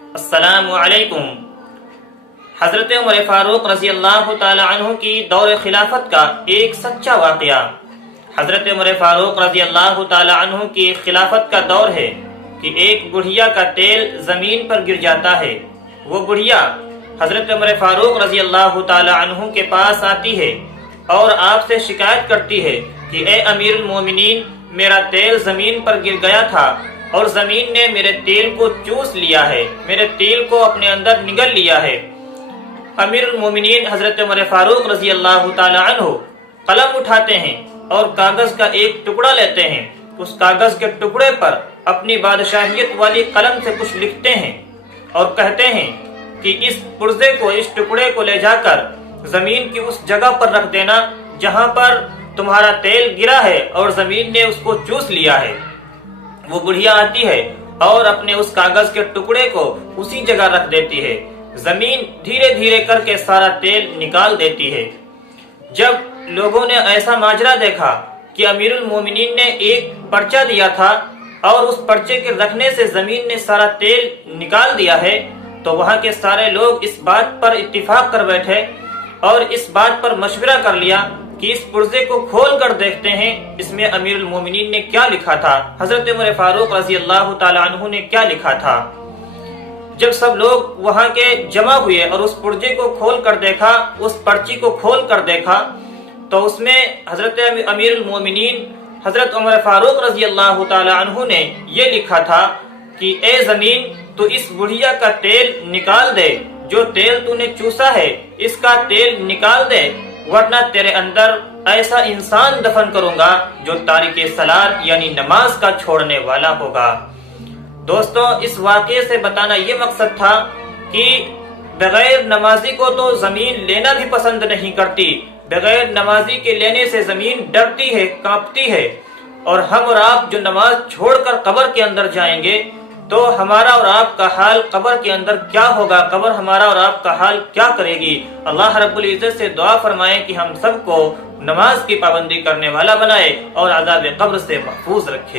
السلام علیکم۔ حضرت عمر فاروق رضی اللہ تعالی عنہ کی دور خلافت کا ایک سچا واقعہ۔ حضرت عمر فاروق رضی اللہ تعالی عنہ کی خلافت کا دور ہے کہ ایک بڑھیا کا تیل زمین پر گر جاتا ہے۔ وہ بڑھیا حضرت عمر فاروق رضی اللہ تعالی عنہ کے پاس آتی ہے اور آپ سے شکایت کرتی ہے کہ اے امیر المومنین، میرا تیل زمین پر گر گیا تھا اور زمین نے میرے تیل کو چوس لیا ہے، میرے تیل کو اپنے اندر نگل لیا ہے۔ امیر المومنین حضرت عمر فاروق رضی اللہ تعالی عنہ قلم اٹھاتے ہیں اور کاغذ کا ایک ٹکڑا لیتے ہیں۔ اس کاغذ کے ٹکڑے پر اپنی بادشاہیت والی قلم سے کچھ لکھتے ہیں اور کہتے ہیں کہ اس پرزے کو، اس ٹکڑے کو لے جا کر زمین کی اس جگہ پر رکھ دینا جہاں پر تمہارا تیل گرا ہے اور زمین نے اس کو چوس لیا ہے۔ وہ بڑھیا آتی ہے اور اپنے اس کاغذ کے ٹکڑے کو اسی جگہ رکھ دیتی ہے۔ زمین دھیرے دھیرے کر کے سارا تیل نکال دیتی ہے۔ جب لوگوں نے ایسا ماجرا دیکھا کہ امیر المومنین نے ایک پرچہ دیا تھا اور اس پرچے کے رکھنے سے زمین نے سارا تیل نکال دیا ہے، تو وہاں کے سارے لوگ اس بات پر اتفاق کر بیٹھے اور اس بات پر مشورہ کر لیا کہ اس پرزے کو کھول کر دیکھتے ہیں اس میں امیر المومنین نے کیا لکھا تھا، حضرت عمر فاروق رضی اللہ تعالی عنہ نے کیا لکھا تھا۔ جب سب لوگ وہاں کے جمع ہوئے اور اس پرزے کو کھول کر دیکھا، اس پرچی کو کھول کر دیکھا، تو اس میں حضرت امیر المومنین حضرت عمر فاروق رضی اللہ تعالی عنہ نے یہ لکھا تھا کہ اے زمین، تو اس بڑھیا کا تیل نکال دے، جو تیل تو نے چوسا ہے اس کا تیل نکال دے، ورنہ تیرے اندر ایسا انسان دفن کروں گا جو تارک صلاۃ یعنی نماز کا چھوڑنے والا ہوگا۔ دوستوں، اس واقعے سے بتانا یہ مقصد تھا کہ بغیر نمازی کو تو زمین لینا بھی پسند نہیں کرتی، بغیر نمازی کے لینے سے زمین ڈرتی ہے، کانپتی ہے، اور ہم اور آپ جو نماز چھوڑ کر قبر کے اندر جائیں گے تو ہمارا اور آپ کا حال قبر کے اندر کیا ہوگا، قبر ہمارا اور آپ کا حال کیا کرے گی۔ اللہ رب العزت سے دعا فرمائیں کہ ہم سب کو نماز کی پابندی کرنے والا بنائے اور عذاب قبر سے محفوظ رکھے۔